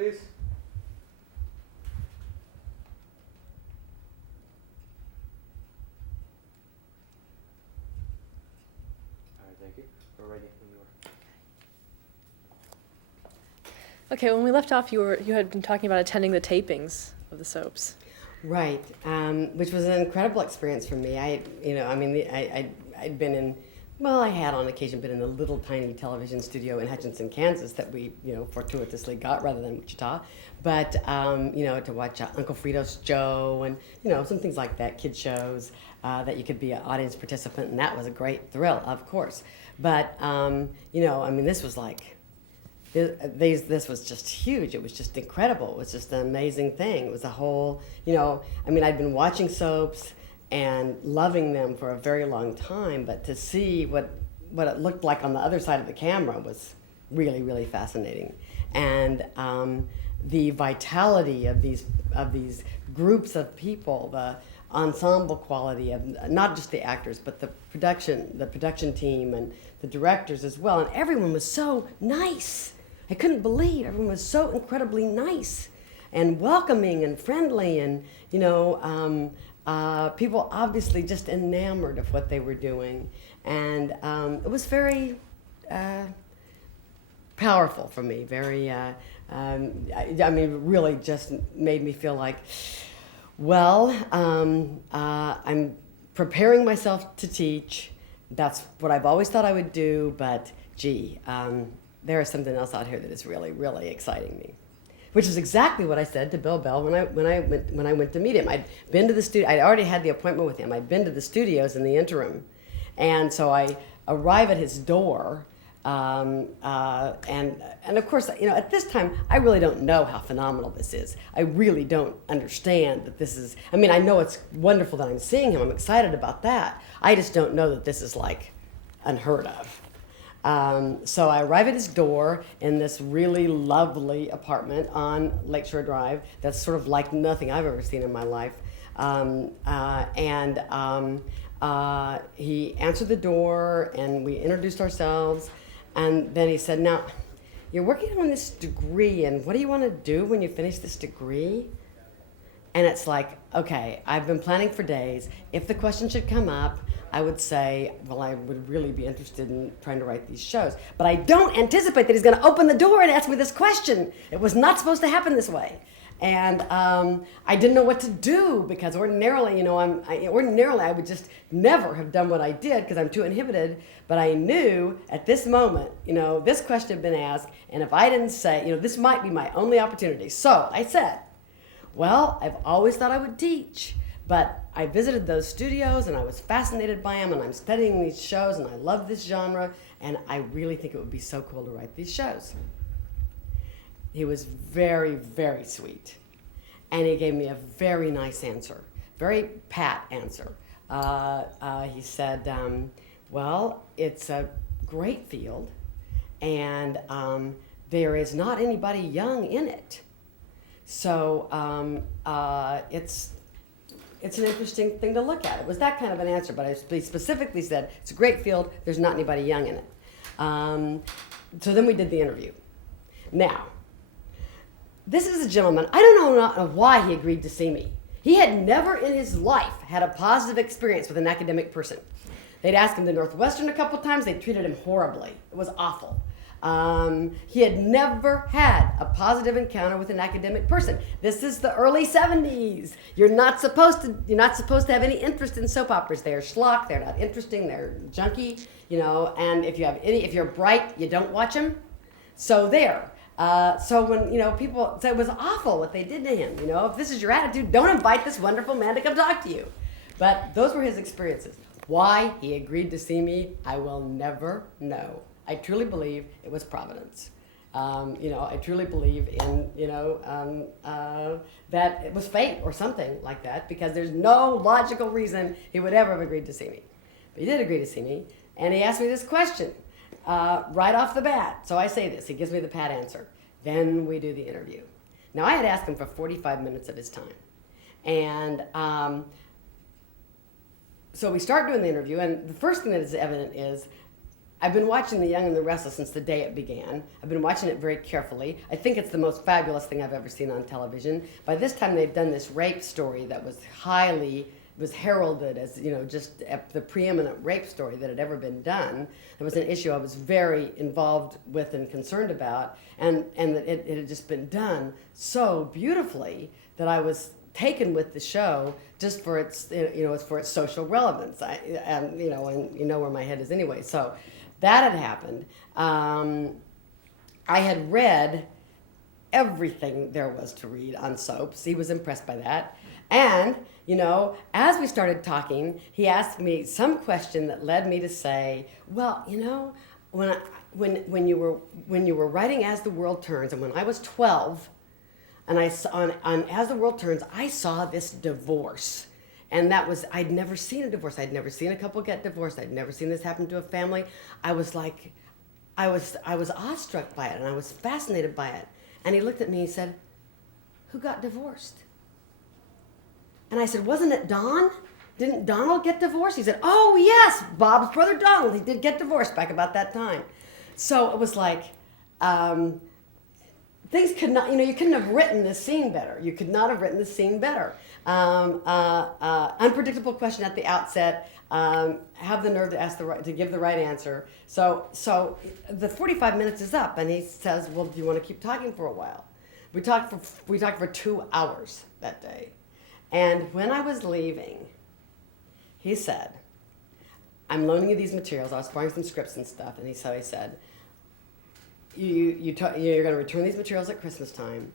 please. All right, thank you. We're ready when you are. Okay, when we left off, you had been talking about attending the tapings of the soaps. Right, which was an incredible experience for me. I'd been in, well, I had on occasion been in the little tiny television studio in Hutchinson, Kansas that we, fortuitously got rather than Wichita. But, to watch Uncle Frito's Joe and, some things like that, kid shows, that you could be an audience participant, and that was a great thrill, of course. But, this was like, this was just huge. It was just incredible. It was just an amazing thing. It was a whole, I'd been watching soaps and loving them for a very long time, but to see what it looked like on the other side of the camera was really, really fascinating. And the vitality of these groups of people, the ensemble quality of not just the actors, but the production team and the directors as well. And everyone was so nice. I couldn't believe everyone was so incredibly nice and welcoming and friendly, and people obviously just enamored of what they were doing, and it was very powerful for me. Very, really just made me feel like, well, I'm preparing myself to teach. That's what I've always thought I would do, but gee. There is something else out here that is really, really exciting me, which is exactly what I said to Bill Bell when I went to meet him. I'd been to the studio. I'd already had the appointment with him. I'd been to the studios in the interim, and so I arrive at his door, and of course, at this time I really don't know how phenomenal this is. I really don't understand that this is. I know it's wonderful that I'm seeing him. I'm excited about that. I just don't know that this is like unheard of. So I arrive at his door in this really lovely apartment on Lakeshore Drive that's sort of like nothing I've ever seen in my life. He answered the door, and we introduced ourselves, and then he said, "Now, you're working on this degree, and what do you want to do when you finish this degree?" And it's like, okay, I've been planning for days. If the question should come up, I would say, well, I would really be interested in trying to write these shows. But I don't anticipate that he's going to open the door and ask me this question. It was not supposed to happen this way. And I didn't know what to do, because ordinarily, I would just never have done what I did because I'm too inhibited. But I knew at this moment, this question had been asked, and if I didn't say, this might be my only opportunity. So I said, well, I've always thought I would teach. But I visited those studios, and I was fascinated by them, and I'm studying these shows, and I love this genre, and I really think it would be so cool to write these shows. He was very, very sweet, and he gave me a very nice answer, very pat answer. He said, well, it's a great field, and there is not anybody young in it. So it's an interesting thing to look at. It was that kind of an answer, but I specifically said, it's a great field, there's not anybody young in it. So then we did the interview. Now, this is a gentleman, I don't know why he agreed to see me. He had never in his life had a positive experience with an academic person. They'd asked him to Northwestern a couple times, they treated him horribly. It was awful. He had never had a positive encounter with an academic person. This is the early 70s. You're not supposed to have any interest in soap operas. They're schlock, they're not interesting, they're junky, and if you're bright, you don't watch them. So there. So when, people, so it was awful what they did to him. If this is your attitude, don't invite this wonderful man to come talk to you. But those were his experiences. Why he agreed to see me, I will never know. I truly believe it was Providence. I truly believe in, that it was fate or something like that, because there's no logical reason he would ever have agreed to see me. But he did agree to see me, and he asked me this question right off the bat. So I say this, he gives me the pat answer. Then we do the interview. Now, I had asked him for 45 minutes of his time. And so we start doing the interview, and the first thing that is evident is I've been watching The Young and the Restless since the day it began. I've been watching it very carefully. I think it's the most fabulous thing I've ever seen on television. By this time, they've done this rape story that was heralded as, just the preeminent rape story that had ever been done. It was an issue I was very involved with and concerned about, and it had just been done so beautifully that I was taken with the show just for its, for its social relevance. And where my head is anyway. So that had happened. I had read everything there was to read on soaps. He was impressed by that. And, as we started talking, he asked me some question that led me to say, well, when you were writing As the World Turns, and when I was 12, and I saw on As the World Turns, I saw this divorce. And I'd never seen a divorce. I'd never seen a couple get divorced. I'd never seen this happen to a family. I was awestruck by it, and I was fascinated by it. And he looked at me and said, who got divorced? And I said, wasn't it Don? Didn't Donald get divorced? He said, oh yes, Bob's brother Donald. He did get divorced back about that time. So it was like, things could not, you couldn't have written this scene better. You could not have written this scene better. Unpredictable question at the outset. Have the nerve to give the right answer. So the 45 minutes is up, and he says, well, do you want to keep talking for a while? We talked for 2 hours that day. And when I was leaving, he said, I'm loaning you these materials. I was borrowing some scripts and stuff. And he said, you're going to return these materials at Christmas time.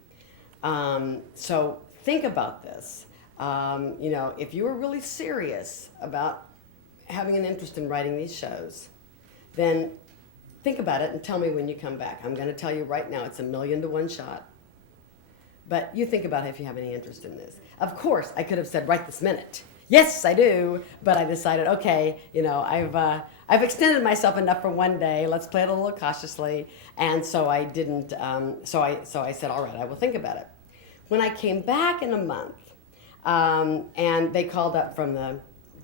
So think about this. If you were really serious about having an interest in writing these shows, then think about it and tell me when you come back. I'm going to tell you right now, it's 1,000,000 to 1 shot. But you think about it if you have any interest in this. Of course, I could have said right this minute, yes, I do. But I decided, okay, I've extended myself enough for one day. Let's play it a little cautiously. And so I didn't. So I said, all right, I will think about it. When I came back in a month, and they called up from the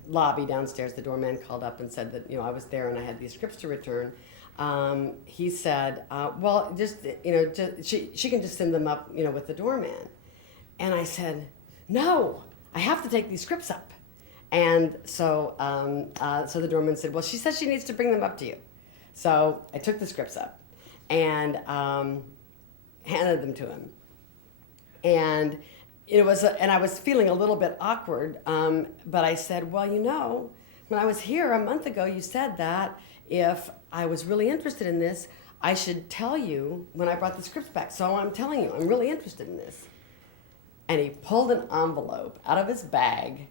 lobby downstairs, the doorman called up and said that I was there and I had these scripts to return. He said, well, she can just send them up, with the doorman. And I said, no, I have to take these scripts up. And so the doorman said, well, she says she needs to bring them up to you. So I took the scripts up and handed them to him. And and I was feeling a little bit awkward, but I said, well, when I was here a month ago, you said that if I was really interested in this, I should tell you when I brought the scripts back. So I'm telling you, I'm really interested in this. And he pulled an envelope out of his bag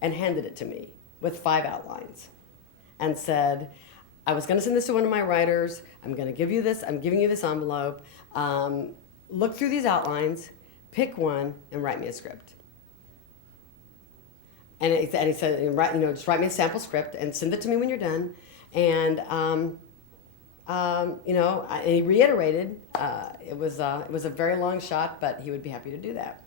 and handed it to me with 5 outlines and said, I was going to send this to one of my writers. I'm going to give you this. I'm giving you this envelope. Look through these outlines, pick one, and write me a script. And he said, just write me a sample script and send it to me when you're done. And and he reiterated, it was a very long shot, but he would be happy to do that.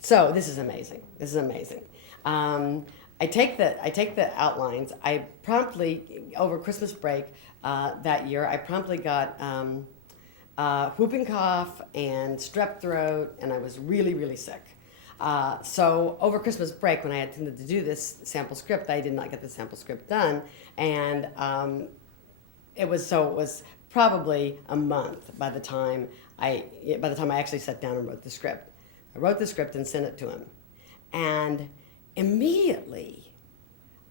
So this is amazing. This is amazing. I take the outlines. I promptly, over Christmas break that year, I promptly got whooping cough and strep throat, and I was really, really sick. So over Christmas break, when I intended to do this sample script, I did not get the sample script done, and it was probably a month by the time I actually sat down and wrote the script. I wrote the script and sent it to him, and immediately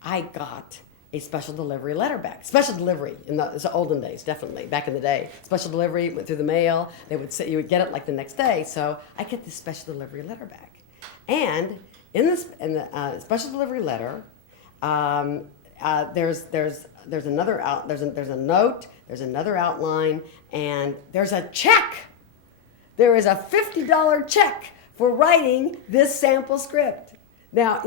I got a special delivery letter back. Special delivery in the olden days, definitely back in the day. Special delivery went through the mail. They would say you would get it like the next day. So I get this special delivery letter back, and in the special delivery letter, there's a note, there's another outline, and there's a check. There is a $50 check for writing this sample script. Now,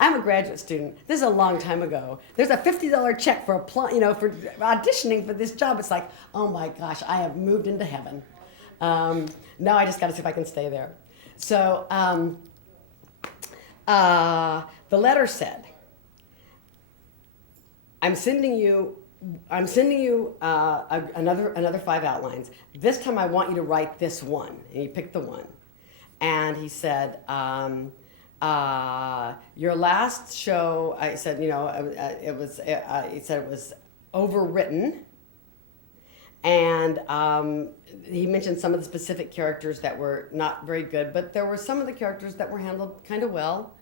I'm a graduate student. This is a long time ago. There's a $50 check for for auditioning for this job. It's like, oh my gosh, I have moved into heaven. Now I just got to see if I can stay there. So the letter said, I'm sending you I'm sending you another 5 outlines. This time I want you to write this one. And he picked the one. And he said, your last show, I said, he said it was overwritten. And he mentioned some of the specific characters that were not very good, but there were some of the characters that were handled kind of well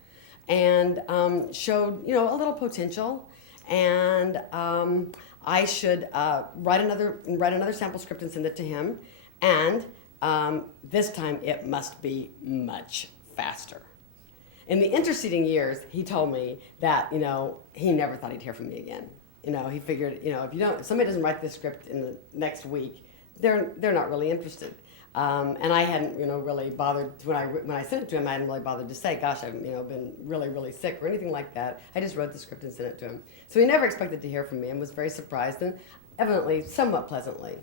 and showed, a little potential. And I should write another sample script and send it to him. And this time it must be much faster. In the interceding years, he told me that, he never thought he'd hear from me again. He figured, if somebody doesn't write this script in the next week, they're not really interested. And I hadn't, really bothered when I sent it to him. I hadn't really bothered to say, "Gosh, I've, been really, really sick" or anything like that. I just wrote the script and sent it to him. So he never expected to hear from me and was very surprised and evidently somewhat pleasantly.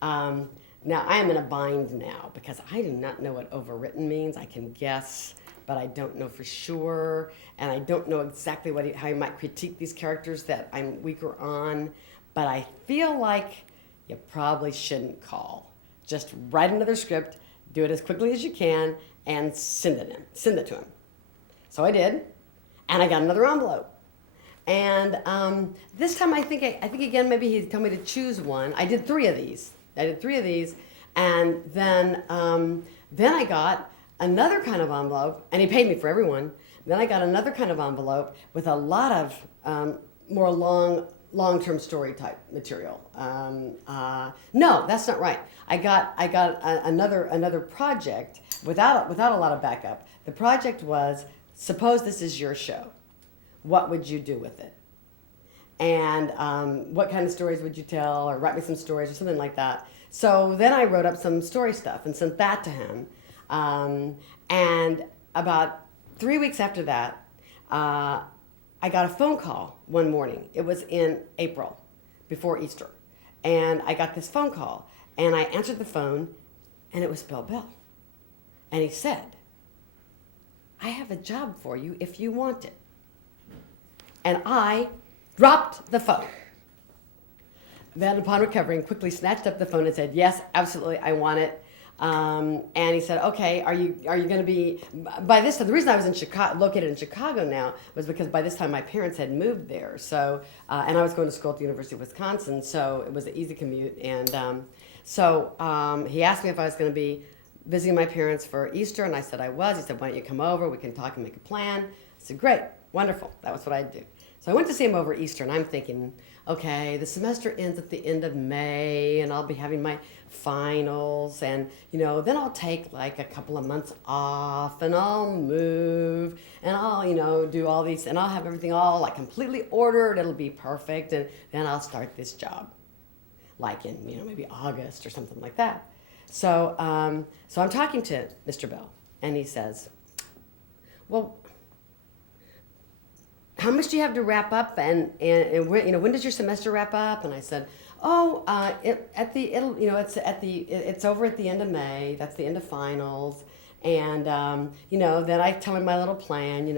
Now I am in a bind now because I do not know what overwritten means. I can guess, but I don't know for sure, and I don't know exactly how he might critique these characters that I'm weaker on, but I feel like you probably shouldn't call. Just write another script, do it as quickly as you can, and send it to him. So I did, and I got another envelope. And this time I think again maybe he told me to choose one. I did 3 of these, and then I got another kind of envelope, and he paid me for every one. Then I got another kind of envelope with a lot of more long-term story type material. No, that's not right. I got another project without a lot of backup. The project was, suppose this is your show. What would you do with it? And what kind of stories would you tell, or write me some stories or something like that. So then I wrote up some story stuff and sent that to him. And about 3 weeks after that, I got a phone call one morning. It was in April, before Easter. And I got this phone call, and I answered the phone, and it was Bill Bell. And he said, "I have a job for you if you want it." And I dropped the phone. Then upon recovering, quickly snatched up the phone and said, "Yes, absolutely, I want it." And he said, "Okay, are you going to be?" By this time, the reason I was located in Chicago now was because by this time my parents had moved there. So, and I was going to school at the University of Wisconsin, so it was an easy commute. And he asked me if I was going to be visiting my parents for Easter, and I said I was. He said, "Why don't you come over? We can talk and make a plan." I said, "Great, wonderful. That was what I'd do." So I went to see him over Easter, and I'm thinking, okay, the semester ends at the end of May, and I'll be having my finals, and then I'll take like a couple of months off, and I'll move, and I'll do all these, and I'll have everything all like completely ordered. It'll be perfect, and then I'll start this job, like in maybe August or something like that. So I'm talking to Mr. Bell, and he says, "Well, how much do you have to wrap up, and when does your semester wrap up?" And I said, "Oh, it's over at the end of May. That's the end of finals." And then I tell him my little plan.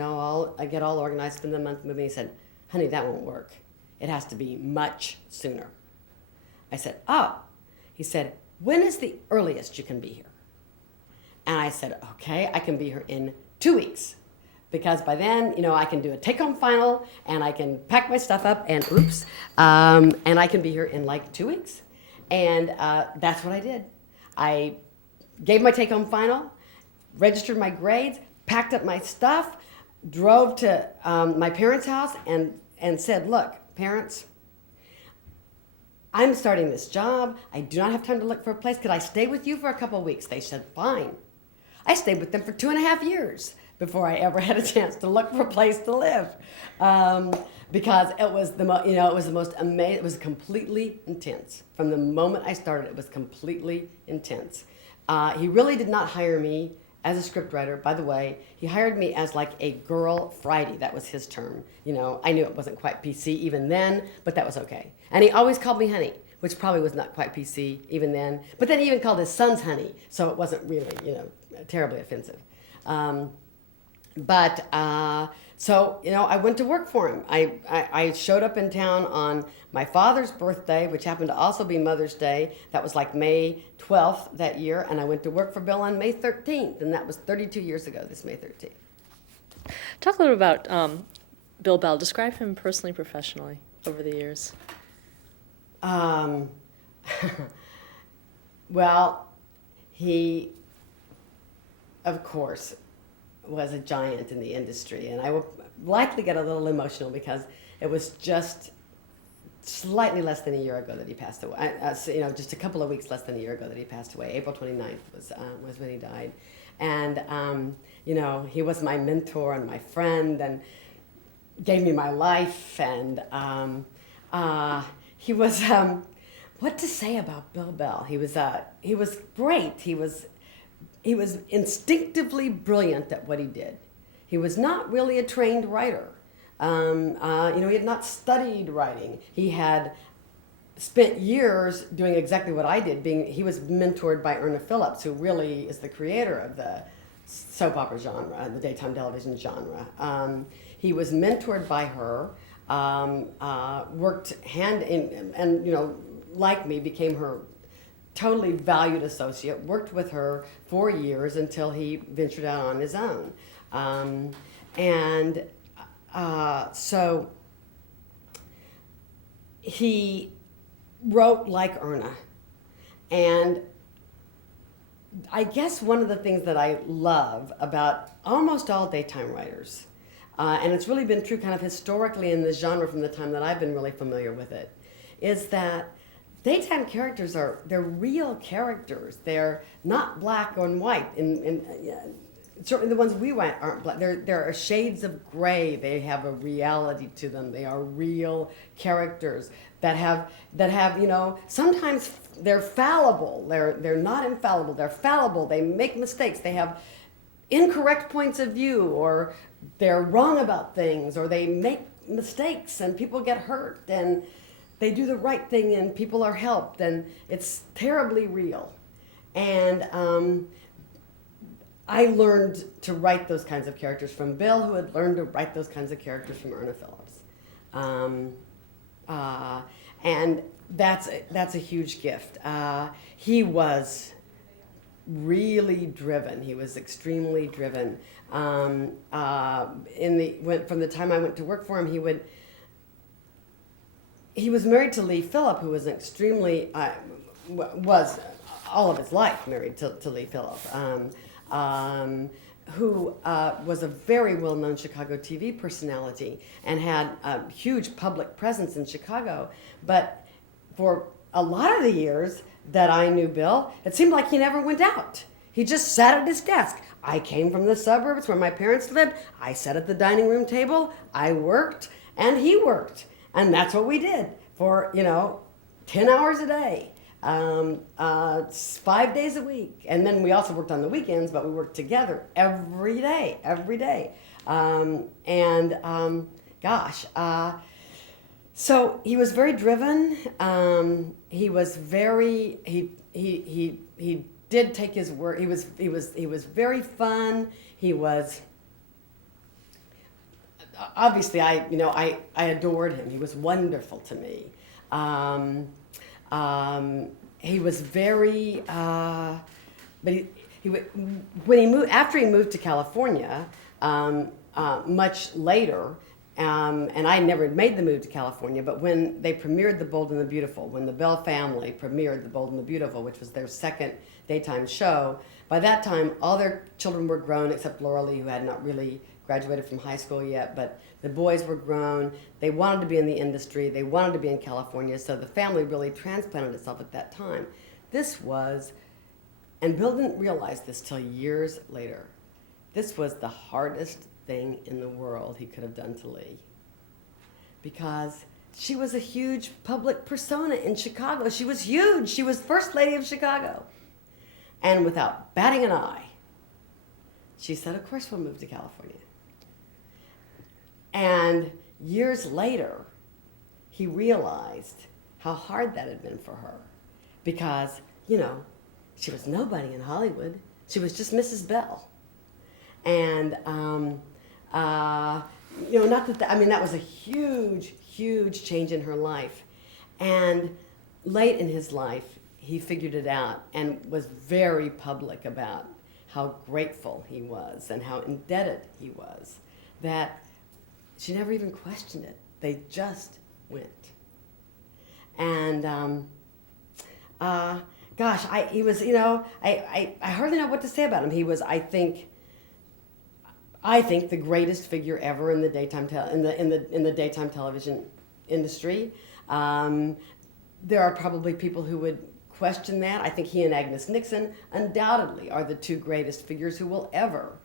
I get all organized, spend the month moving. He said, "Honey, that won't work. It has to be much sooner." I said, "Oh." He said, "When is the earliest you can be here?" And I said, "Okay, I can be here in 2 weeks. Because by then, I can do a take-home final, and I can pack my stuff up, and and I can be here in like 2 weeks." And that's what I did. I gave my take-home final, registered my grades, packed up my stuff, drove to my parents' house, and said, "Look, parents, I'm starting this job. I do not have time to look for a place. Could I stay with you for a couple of weeks?" They said, "Fine." I stayed with them for 2.5 years. Before I ever had a chance to look for a place to live, because it was the most amazing. It was completely intense from the moment I started. It was completely intense. He really did not hire me as a scriptwriter. By the way, he hired me as like a girl Friday. That was his term. I knew it wasn't quite PC even then, but that was okay. And he always called me honey, which probably was not quite PC even then. But then he even called his sons honey, so it wasn't really terribly offensive. So, I went to work for him. I showed up in town on my father's birthday, which happened to also be Mother's Day. That was like May 12th that year. And I went to work for Bill on May 13th. And that was 32 years ago, this May 13th. Talk a little about Bill Bell. Describe him personally, professionally, over the years. Well, he, of course, was a giant in the industry. And I will likely get a little emotional because it was just slightly less than a year ago that he passed away. Just a couple of weeks less than a year ago that he passed away. April 29th was when he died. And, he was my mentor and my friend and gave me my life. And he was, what to say about Bill Bell? He was great. He was instinctively brilliant at what he did. He was not really a trained writer. He had not studied writing. He had spent years doing exactly what I did. He was mentored by Erna Phillips, who really is the creator of the soap opera genre, the daytime television genre. He was mentored by her, worked hand in, and like me, became her totally valued associate, worked with her for years until he ventured out on his own. So he wrote like Erna. And I guess one of the things that I love about almost all daytime writers, and it's really been true kind of historically in this genre from the time that I've been really familiar with it, is that daytime characters they're real characters. They're not black and white. Certainly the ones we write aren't black. There are shades of gray. They have a reality to them. They are real characters that have sometimes they're fallible. They're not infallible. They're fallible. They make mistakes. They have incorrect points of view, or they're wrong about things, or they make mistakes and people get hurt, and they do the right thing and people are helped, and it's terribly real. And I learned to write those kinds of characters from Bill, who had learned to write those kinds of characters from Erna Phillips. And that's a huge gift. He was really driven. He was extremely driven. From the time I went to work for him, he was married to Lee Phillip, who was was all of his life married to Lee Phillip, who was a very well-known Chicago TV personality and had a huge public presence in Chicago. But for a lot of the years that I knew Bill, it seemed like he never went out. He just sat at his desk. I came from the suburbs where my parents lived. I sat at the dining room table. I worked, and he worked. And that's what we did for, 10 hours a day, 5 days a week. And then we also worked on the weekends, but we worked together every day. So he was very driven. He did take his work. He was very fun. He was, obviously, I adored him. He was wonderful to me. He was very, but after he moved to California, much later, and I never made the move to California, but when they premiered The Bold and the Beautiful, when the Bell family premiered The Bold and the Beautiful, which was their second daytime show, by that time all their children were grown except Laura Lee, who had not really graduated from high school yet, but the boys were grown. They wanted to be in the industry. They wanted to be in California, so the family really transplanted itself at that time. And Bill didn't realize this till years later, this was the hardest thing in the world he could have done to Lee. Because she was a huge public persona in Chicago. She was huge. She was First Lady of Chicago. And without batting an eye, she said, of course we'll move to California. And years later, he realized how hard that had been for her. Because, she was nobody in Hollywood. She was just Mrs. Bell. And not that, I mean, that was a huge, huge change in her life. And late in his life, he figured it out and was very public about how grateful he was and how indebted he was, that she never even questioned it. They just went. And gosh, he was, I hardly know what to say about him. He was, I think the greatest figure ever in the daytime in the daytime television industry. There are probably people who would question that. I think he and Agnes Nixon undoubtedly are the two greatest figures who will ever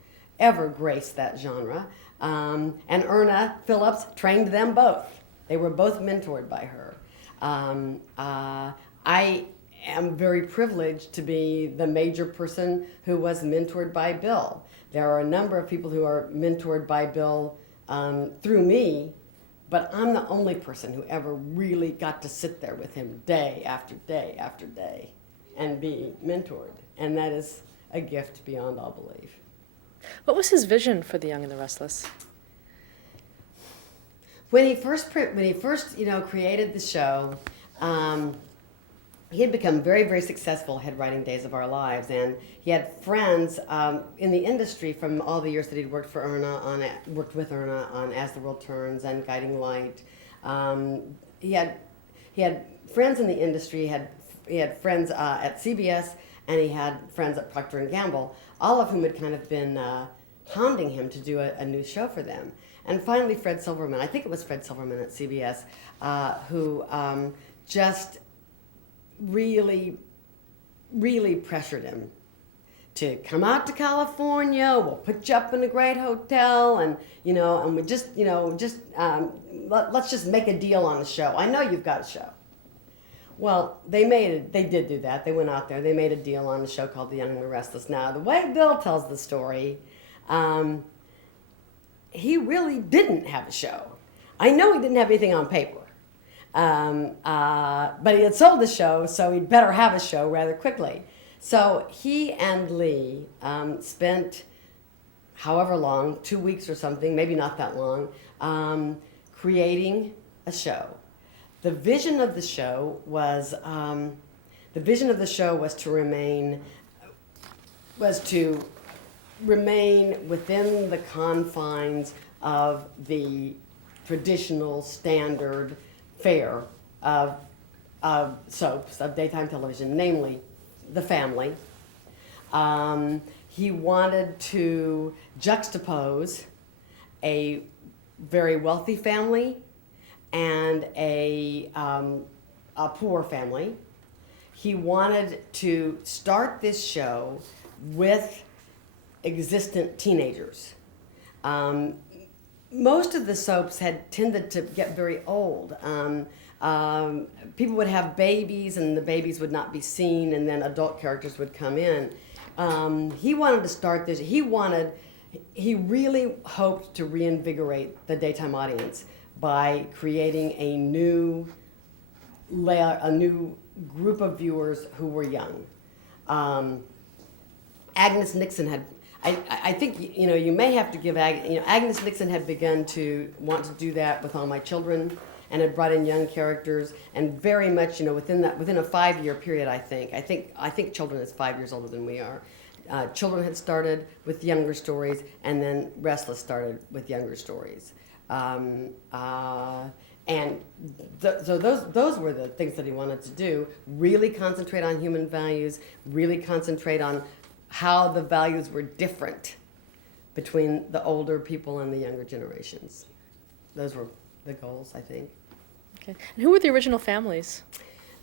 grace that genre. And Erna Phillips trained them both. They were both mentored by her. I am very privileged to be the major person who was mentored by Bill. There are a number of people who are mentored by Bill through me, but I'm the only person who ever really got to sit there with him day after day after day and be mentored. And that is a gift beyond all belief. What was his vision for The Young and the Restless? When he first created the show, he had become very, very successful head writing Days of Our Lives, and he had friends in the industry from all the years that he'd worked with Erna on As the World Turns and Guiding Light. He had friends in the industry. He had friends at CBS, and he had friends at Procter and Gamble, all of whom had kind of been hounding him to do a new show for them. And finally, Fred Silverman, I think it was Fred Silverman at CBS, who just really, really pressured him to come out to California. We'll put you up in a great hotel, and and we let's just make a deal on the show. I know you've got a show. Well, they did do that. They went out there. They made a deal on a show called The Young and the Restless. Now, the way Bill tells the story, he really didn't have a show. I know he didn't have anything on paper. But he had sold the show, so he'd better have a show rather quickly. So he and Lee spent however long, 2 weeks or something, maybe not that long, creating a show. The vision of the show was to remain within the confines of the traditional standard fare of soaps, of daytime television, namely The Family. He wanted to juxtapose a very wealthy family and a poor family. He wanted to start this show with existent teenagers. Most of the soaps had tended to get very old. People would have babies, and the babies would not be seen, and then adult characters would come in. He wanted to start this. He really hoped to reinvigorate the daytime audience by creating a new group of viewers who were young. Agnes Nixon had. I think you may have to give Agnes Nixon had begun to want to do that with All My Children, and had brought in young characters, and very much within a 5-year period. I think Children is 5 years older than we are. Children had started with younger stories, and then Restless started with younger stories, so those were the things that he wanted to do. Really concentrate on human values. Really concentrate on how the values were different between the older people and the younger generations. Those were the goals, I think. Okay. And who were the original families?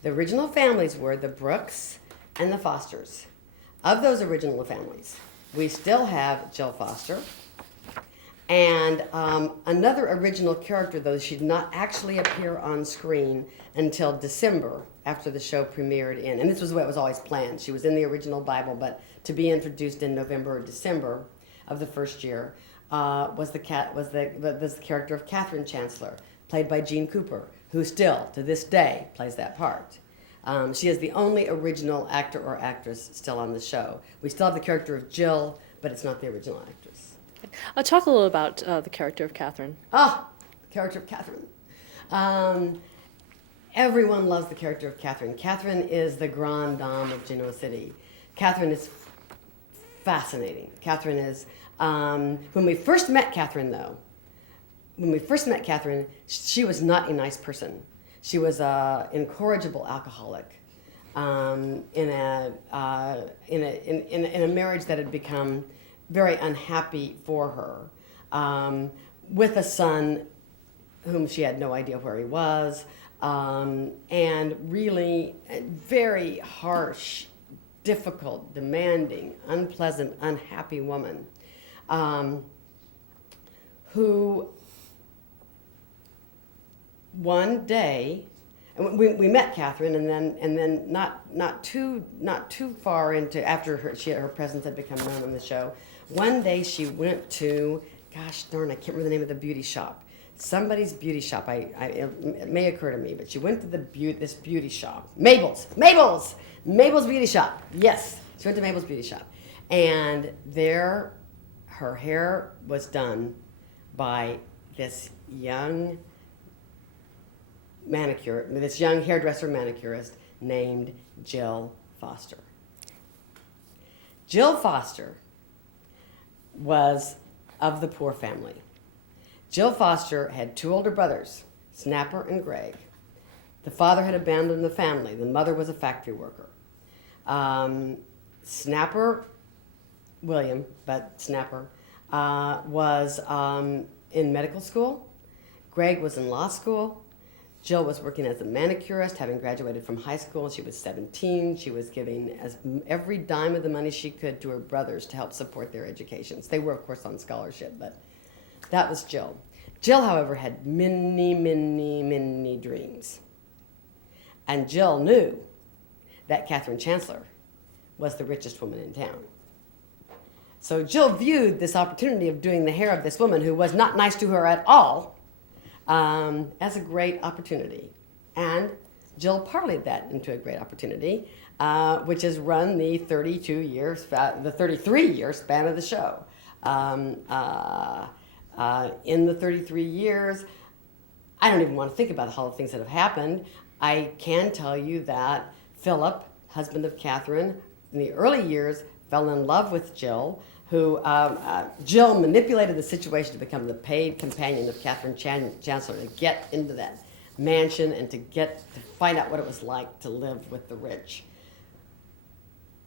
The original families were the Brooks and the Fosters. Of those original families, we still have Jill Foster. And another original character, though she did not actually appear on screen until December after the show premiered and this was the way it was always planned. She was in the original Bible, but to be introduced in November or December of the first year was the character of Catherine Chancellor, played by Jean Cooper, who still, to this day, plays that part. She is the only original actor or actress still on the show. We still have the character of Jill, but it's not the original actress. Talk a little about the character of Catherine. Ah, the character of Catherine. Everyone loves the character of Catherine. Catherine is the grande dame of Genoa City. Catherine is fascinating. Catherine is, when we first met Catherine, though, she was not a nice person. She was an incorrigible alcoholic in a marriage that had become very unhappy for her, with a son whom she had no idea where he was, and really very harsh, difficult, demanding, unpleasant, unhappy woman, who one day, we met Catherine, and then not too far into after her presence had become known on the show. One day she went to, gosh darn, I can't remember the name of the beauty shop. Somebody's beauty shop. It may occur to me, but she went to this beauty shop, Mabel's beauty shop. Yes, she went to Mabel's beauty shop, and there, her hair was done by this young hairdresser manicurist named Jill Foster. Jill Foster was of the poor family. Jill Foster had two older brothers, Snapper and Greg. The father had abandoned the family. The mother was a factory worker. Snapper, William, but Snapper, was in medical school. Greg was in law school. Jill was working as a manicurist, having graduated from high school. She was 17. She was giving every dime of the money she could to her brothers to help support their educations. They were, of course, on scholarship, but that was Jill. Jill, however, had many, many, many dreams. And Jill knew that Catherine Chancellor was the richest woman in town. So Jill viewed this opportunity of doing the hair of this woman who was not nice to her at all as a great opportunity. And Jill parlayed that into a great opportunity, which has run the 33-year span of the show. In the 33 years, I don't even want to think about all the things that have happened. I can tell you that Philip, husband of Catherine, in the early years fell in love with Jill, who Jill manipulated the situation to become the paid companion of Catherine Chancellor to get into that mansion and to find out what it was like to live with the rich.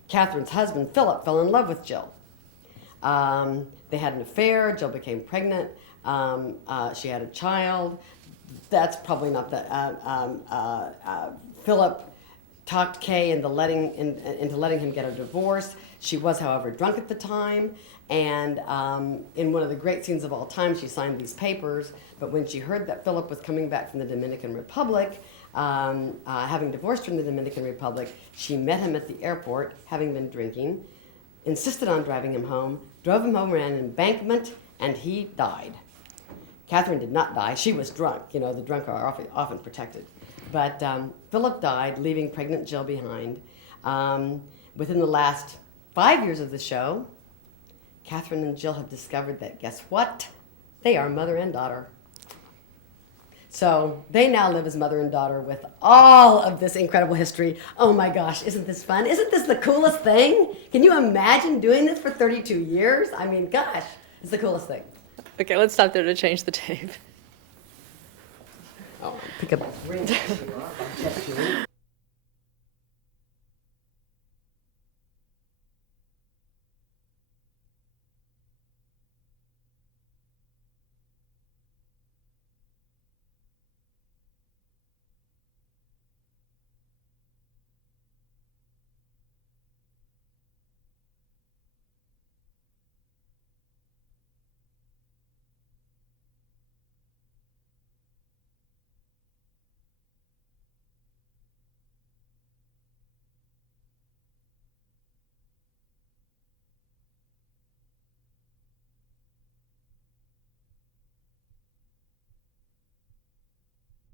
Catherine's husband, Philip, fell in love with Jill. They had an affair. Jill became pregnant. She had a child. That's probably not the... Philip talked Kay into letting him get a divorce. She was, however, drunk at the time, and in one of the great scenes of all time, she signed these papers, but when she heard that Philip was coming back from the Dominican Republic, having divorced from the Dominican Republic, she met him at the airport, having been drinking, insisted on driving him home, drove him over an embankment, and he died. Catherine did not die. She was drunk. You know, the drunk are often protected. But Philip died, leaving pregnant Jill behind. Within the last 5 years of the show, Catherine and Jill have discovered that, guess what? They are mother and daughter. So they now live as mother and daughter with all of this incredible history. Oh my gosh, isn't this fun? Isn't this the coolest thing? Can you imagine doing this for 32 years? I mean, gosh, it's the coolest thing. Okay, let's stop there to change the tape. Oh, pick up.